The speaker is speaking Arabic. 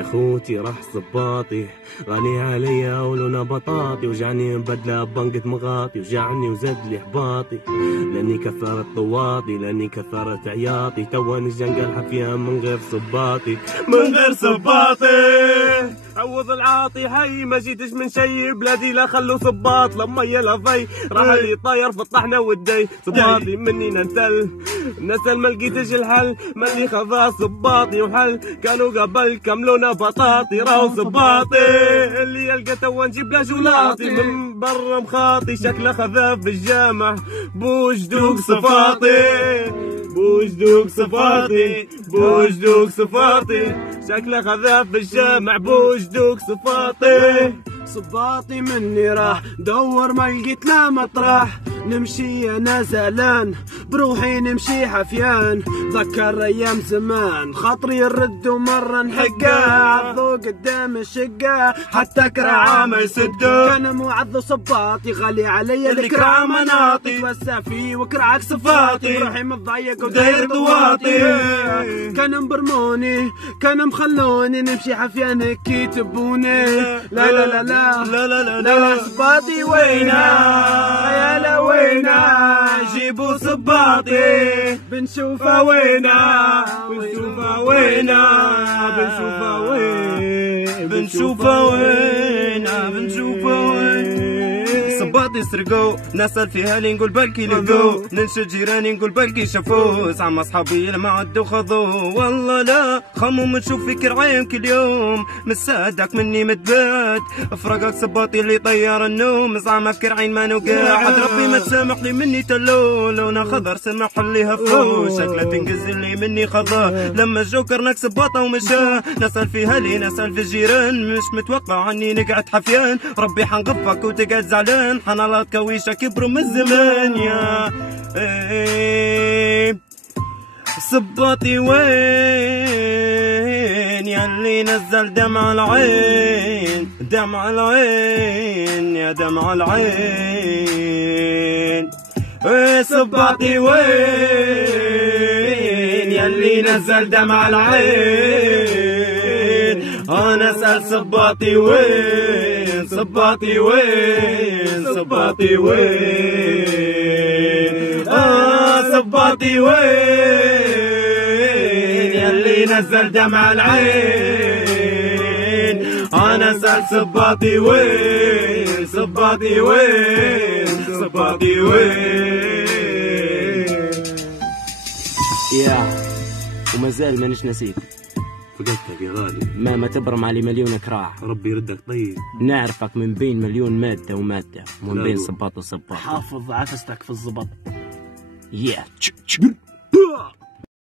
يا خوتي راح صباطي غالي عليا ولونا بطاطي وجعني بدله بنقة مغاطي وجعني وزاد لي حباطي لاني كثرت طواطي لاني كثرت عياطي تواني جنقل حفيان من غير صباطي من غير صباطي عوض العاطي حي ما جيتش من شي بلادي لا خلو صباط لما يلا ضي راح لي طاير في الطحنه والدي صباطي مني نسل ما لقيتش الحل مالي خذا صباطي وحل كانوا قبل كملونا بطاطي راهو صباطي اللي يلقى توا نجيب له جولاطي من برا مخاطي شكله خذا في الجامع بوجدوك صفاطي بوجدوك صفاطي بوجدوك صفاطي شكله خذا في الجامع بوجدوك صفاطي صباطي مني راح دور ما لقيت لا مطرح نمشي انا زعلان بروحي نمشي حفيان ذكر ايام زمان خاطري يرد ومره نحقه عضو قدام الشقه حتى كرعه ما يسدو كان موعظ صباطي غالي علي الكرعه مناطي توسع فيه وكرعك صفاطي روحي متضايق وداير ضواطي كان مبرموني كان مخلوني نمشي حفيان كي تبوني لا لا لا لا لا لا لا لا صباطي وينا يا لا وينا جيبوا صباطي بنشوفه وينا بنشوفه وينا بنشوفه وين بنشوفه وينا بنشوفه وين صباطي سرقو نسأل فيها لي نقول بلكي لقو ننشد جيراني نقول بلكي شافوه زعم اصحابي لما عدوا خذوه والله لا خموم نشوف فيك رعايم كل يوم مسادك مني متبات افرقك صباطي اللي طير النوم زعم افكر عين ما نوقع ربي ما تسامح لي مني تلو لونا خضر سمح لي هفو شكله تنقز لي مني خضر لما الجوكر نك صباطه ومشى نسأل فيها لي نسأل في الجيران مش متوقع عني نقعد حفيان ربي حنغفك وتقعد زعلان حنالات كويشة كبروا من زمان يا صباطي وين ياللي نزل دمع العين دمع العين يا دمع العين صباطي وين ياللي نزل دمع العين انا اسال صباطي وين صباطي وين صباطي وين صباطي وين ياللي نزل دمع العين انا اسال صباطي وين صباطي وين صباطي وين يا وما زال مانيش نسيك فقدتك يا غالي ما تبرم علي مليون كراع ربي يردك طيب نعرفك من بين مليون مادة ومادة ومن بين صباط وصباط حافظ عفستك في الزبط يا